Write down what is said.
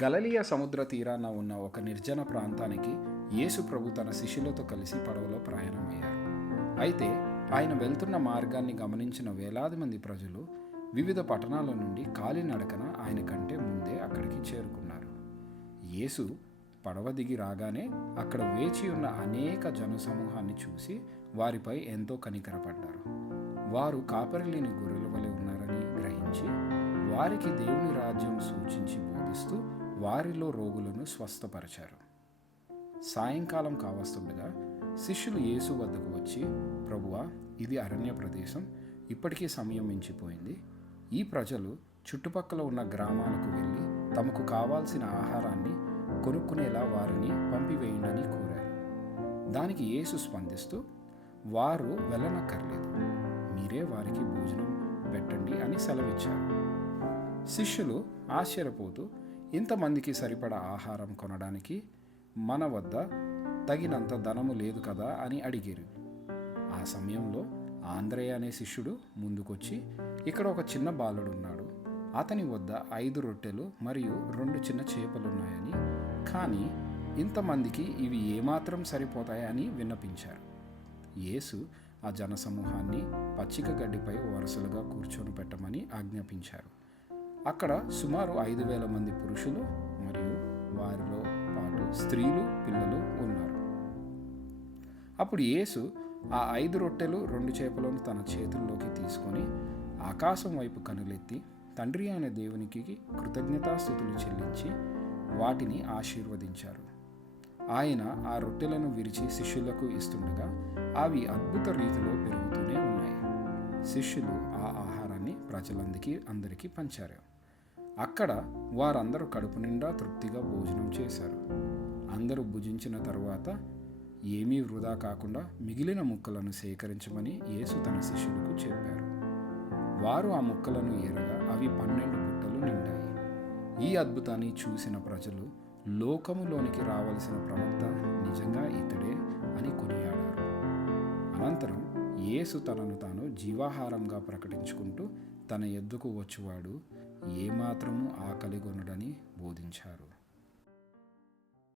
గలిలయ సముద్ర తీరాన ఉన్న ఒక నిర్జన ప్రాంతానికి యేసు ప్రభు తన శిష్యులతో కలిసి పడవలో ప్రయాణమయ్యారు. అయితే ఆయన వెళ్తున్న మార్గాన్ని గమనించిన వేలాది మంది ప్రజలు వివిధ పట్టణాల నుండి కాలినడకన ఆయన కంటే ముందే అక్కడికి చేరుకున్నారు. యేసు పడవ దిగి రాగానే అక్కడ వేచి ఉన్న అనేక జనసమూహాన్ని చూసి వారిపై ఎంతో కనికరపడ్డారు. వారు కాపరిలేని గొర్రెల వలె ఉన్నారని గ్రహించి వారికి దేవుని రాజ్యం సూచించి బోధిస్తూ వారిలో రోగులను స్వస్థపరిచారు. సాయంకాలం కావస్తుండగా శిష్యులు యేసు వద్దకు వచ్చి, ప్రభువా, ఇది అరణ్య ప్రదేశం, ఇప్పటికీ సమయం మించిపోయింది. ఈ ప్రజలు చుట్టుపక్కల ఉన్న గ్రామాలకు వెళ్ళి తమకు కావాల్సిన ఆహారాన్ని కొనుక్కునేలా వారిని పంపివేయండి కోరారు. దానికి యేసు స్పందిస్తూ, వారు వెళ్ళనక్కర్లేదు, మీరే వారికి భోజనం పెట్టండి అని సెలవిచ్చారు. శిష్యులు ఆశ్చర్యపోతూ, ఇంతమందికి సరిపడా ఆహారం కొనడానికి మన వద్ద తగినంత ధనము లేదు కదా అని అడిగారు. ఆ సమయంలో ఆంద్రేయ అనే శిష్యుడు ముందుకొచ్చి, ఇక్కడ ఒక చిన్న బాలుడున్నాడు, అతని వద్ద 5 రొట్టెలు మరియు 2 చిన్న చేపలున్నాయని, కానీ ఇంతమందికి ఇవి ఏమాత్రం సరిపోతాయని విన్నపించారు. యేసు ఆ జనసమూహాన్ని పచ్చిక గడ్డిపై వరుసలుగా కూర్చొని పెట్టమని ఆజ్ఞాపించారు. అక్కడ సుమారు 5,000 మంది పురుషులు మరియు వారిలో పాటు స్త్రీలు, పిల్లలు ఉన్నారు. అప్పుడు యేసు ఆ 5 రొట్టెలు 2 చేపలను తన చేతుల్లోకి తీసుకొని ఆకాశం వైపు కనులెత్తి తండ్రి అయిన దేవునికి కృతజ్ఞతాస్తుతులు చెల్లించి వాటిని ఆశీర్వదించారు. ఆయన ఆ రొట్టెలను విరిచి శిష్యులకు ఇస్తుండగా అవి అద్భుత రీతిలో పెరుగుతూనే ఉన్నాయి. శిష్యులు ఆ ఆహారాన్ని అందరికీ పంచారు. అక్కడ వారందరూ కడుపు నిండా తృప్తిగా భోజనం చేశారు. అందరూ భుజించిన తరువాత ఏమీ వృధా కాకుండా మిగిలిన ముక్కలను సేకరించమని యేసు తన శిష్యులకు చెప్పారు. వారు ఆ ముక్కలను ఏరగా అవి 12 బుట్టలు నిండాయి. ఈ అద్భుతాన్ని చూసిన ప్రజలు, లోకములోనికి రావలసిన ప్రవక్త నిజంగా ఇతడే అని కొనియాడారు. అనంతరం యేసు తనను తాను జీవాహారంగా ప్రకటించుకుంటూ తన యొద్దకు వచ్చువాడు ఏమాత్రము ఆకలిగొనడని బోధించారు.